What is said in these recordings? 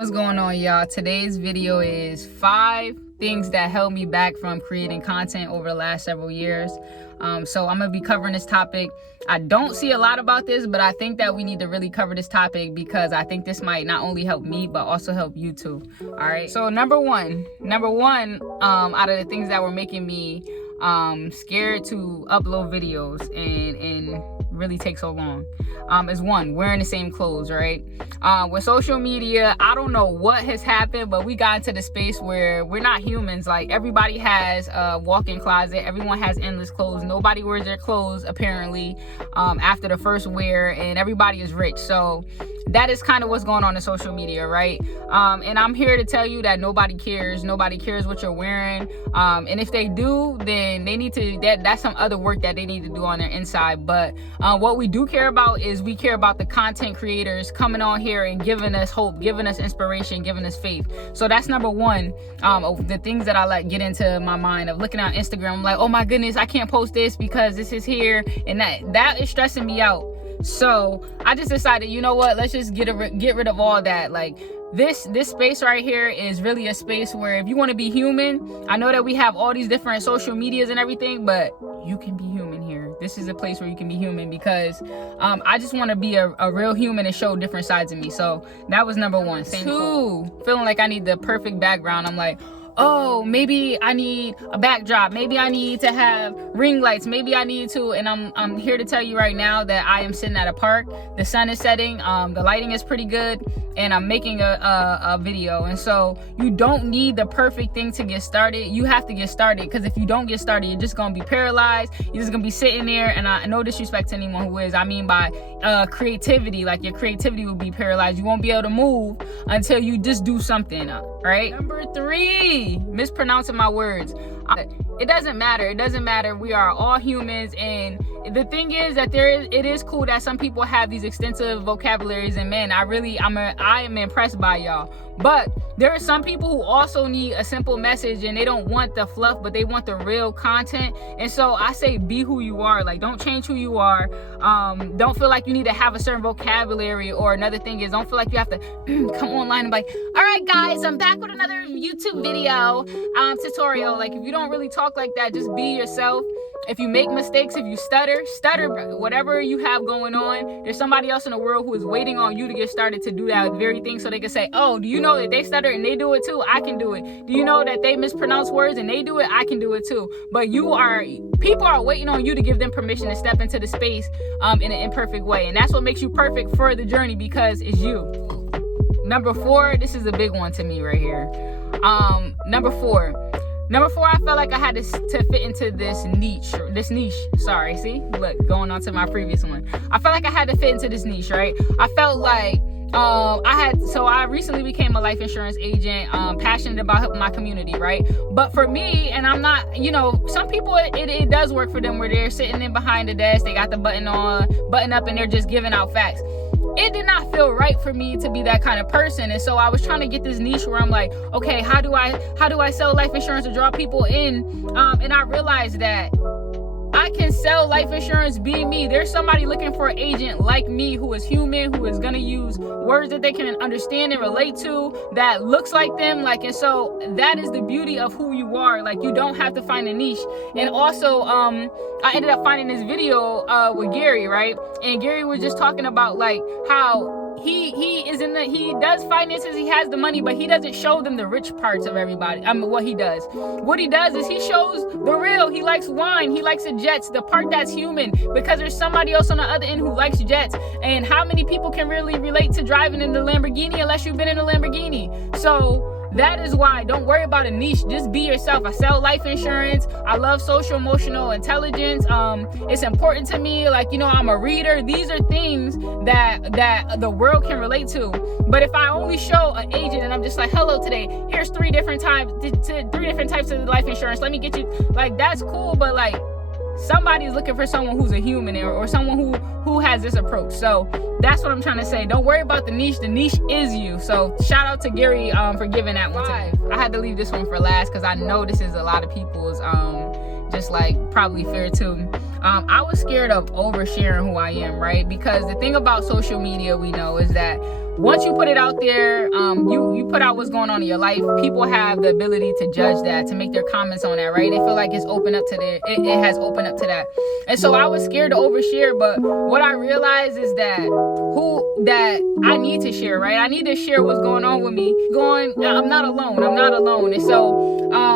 What's going on, y'all? Today's video is 5 things that held me back from creating content over the last several years. So I'm gonna be covering this topic. I don't see a lot about this, but I think that we need to really cover this topic because I think this might not only help me but also help you too. All right, so number one out of the things that were making me scared to upload videos and really take so long is one, wearing the same clothes, right? With social media, I don't know what has happened, but we got into the space where we're not humans. Like, everybody has a walk-in closet, everyone has endless clothes, nobody wears their clothes apparently after the first wear, and everybody is rich. So that is kind of what's going on in social media, right? And I'm here to tell you that nobody cares what you're wearing, and if they do, then they need to, that's some other work that they need to do on their inside. But what we do care about is we care about the content creators coming on here and giving us hope, giving us inspiration, giving us faith. So that's number one of the things that I like get into my mind of looking at Instagram. I'm like, oh my goodness, I can't post this because this is here, and that is stressing me out. So I just decided, you know what, let's just get rid of all that. Like, this space right here is really a space where if you want to be human, I know that we have all these different social medias and everything, but you can be human here. This is a place where you can be human because I just want to be a real human and show different sides of me. So that was number one. Two, feeling like I need the perfect background. I'm like, oh, maybe I need a backdrop, maybe I need to have ring lights, maybe I need to, and I'm here to tell you right now that I am sitting at a park, the sun is setting, the lighting is pretty good, and I'm making a video. And so you don't need the perfect thing to get started. You have to get started, because if you don't get started, you're just gonna be paralyzed, you're just gonna be sitting there. And I no disrespect to anyone who is, I mean by creativity, like your creativity will be paralyzed. You won't be able to move until you just do something, right? Number 3, mispronouncing my words. It doesn't matter. We are all humans, and the thing is that it is cool that some people have these extensive vocabularies, and man, I am impressed by y'all. But there are some people who also need a simple message, and they don't want the fluff, but they want the real content. And so I say, be who you are. Like, don't change who you are. Don't feel like you need to have a certain vocabulary. Or another thing is, don't feel like you have to come online and be like, all right guys, I'm back with another YouTube video tutorial. Like, if you don't really talk like that, just be yourself. If you make mistakes, if you stutter, whatever you have going on, there's somebody else in the world who is waiting on you to get started to do that very thing, so they can say, oh, do you know that they stutter and they do it too? I can do it. Do you know that they mispronounce words and they do it? I can do it too. But people are waiting on you to give them permission to step into the space in an imperfect way. And that's what makes you perfect for the journey, because it's you. Number 4, this is a big one to me right here. Number four, I felt like I had to fit into this niche. Sorry, see? Look, going on to my previous one. I felt like I had to fit into this niche, right? I felt like I recently became a life insurance agent, passionate about helping my community, right? But for me, and I'm not, some people, it does work for them where they're sitting in behind the desk, they got the button up, and they're just giving out facts. It did not feel right for me to be that kind of person. And so I was trying to get this niche where I'm like, okay, how do I sell life insurance to draw people in? And I realized that I can sell life insurance being me. There's somebody looking for an agent like me who is human, who is going to use words that they can understand and relate to, that looks like them. Like, and so that is the beauty of who you are. Like, you don't have to find a niche. And also, I ended up finding this video with Gary, right? And Gary was just talking about like how he does finances, he has the money, but he doesn't show them the rich parts of everybody. What he does is he shows the real. He likes wine, he likes the jets, the part that's human, because there's somebody else on the other end who likes jets. And how many people can really relate to driving in the Lamborghini unless you've been in a Lamborghini? So that is why, don't worry about a niche, just be yourself. I sell life insurance, I love social emotional intelligence, it's important to me. Like, I'm a reader. These are things that the world can relate to. But if I only show an agent and I'm just like, hello, today here's 3 different types of life insurance, let me get you, like, that's cool, but like, somebody's looking for someone who's a human or someone who has this approach. So that's what I'm trying to say. Don't worry about the niche is you. So shout out to Gary for giving that one to me. I had to leave this one for last because I know this is a lot of people's just like probably fear too. I was scared of oversharing who I am, right? Because the thing about social media we know is that once you put it out there, you put out what's going on in your life, people have the ability to judge that, to make their comments on that, right? They feel like it's open up to it has opened up to that. And so I was scared to overshare, but what I realized is that I need to share, right? I need to share what's going on with me. I'm not alone. And so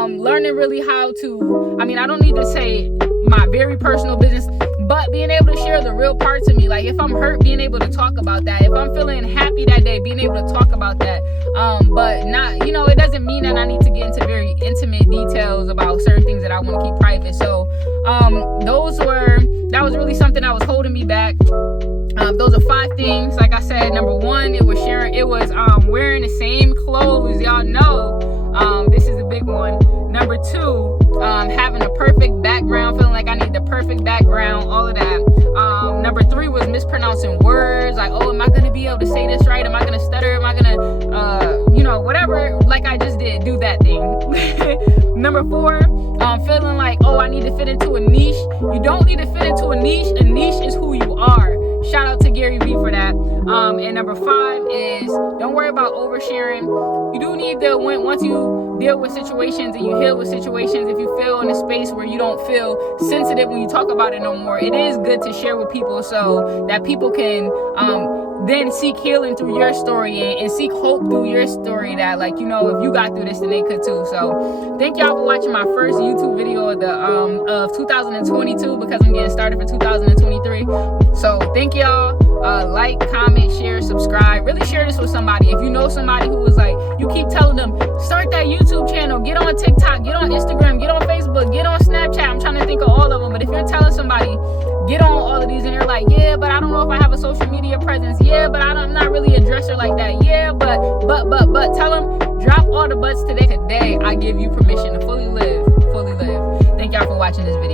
learning really how to, I don't need to say my very personal business, but being able to share the real parts of me. Like if I'm hurt, being able to talk about that. If I'm feeling happy that day, being able to talk about that. But not, it doesn't mean that I need to get into very intimate details about certain things that I want to keep private. So that was really something that was holding me back. Those are 5 things. Like I said, number 1, it was wearing the same clothes. Y'all know, this is a big one. Number 2, having a perfect background, feeling like I need the perfect background, all of that. Number 3 was mispronouncing words, like, oh, am I gonna be able to say this right? Am I gonna stutter? Am I gonna, whatever, like I just did, do that thing. Number 4, feeling like, oh, I need to fit into a niche. You don't need to fit into a niche. A niche is who you are. Shout out to Gary Vee for that. And number 5 is don't worry about oversharing. You do need to, once you deal with situations and you heal with situations, if you feel in a space where you don't feel sensitive when you talk about it no more, it is good to share with people so that people can then seek healing through your story and seek hope through your story, that if you got through this, then they could too. So thank y'all for watching my first YouTube video of 2022, because I'm getting started for 2023. So thank y'all. Like, comment, share, subscribe. Really share this with somebody. If you know somebody who was like, you keep telling them, start that YouTube channel, get on TikTok, get on Instagram, get on Facebook, get on Snapchat. I'm trying to think of all of them. But if you're telling somebody, get on all of these, and they're like, yeah, but I don't know if I have a social media presence. Yeah, but I'm not really a dresser like that. Yeah, but tell them, drop all the buts today. Today, I give you permission to fully live. Thank y'all for watching this video.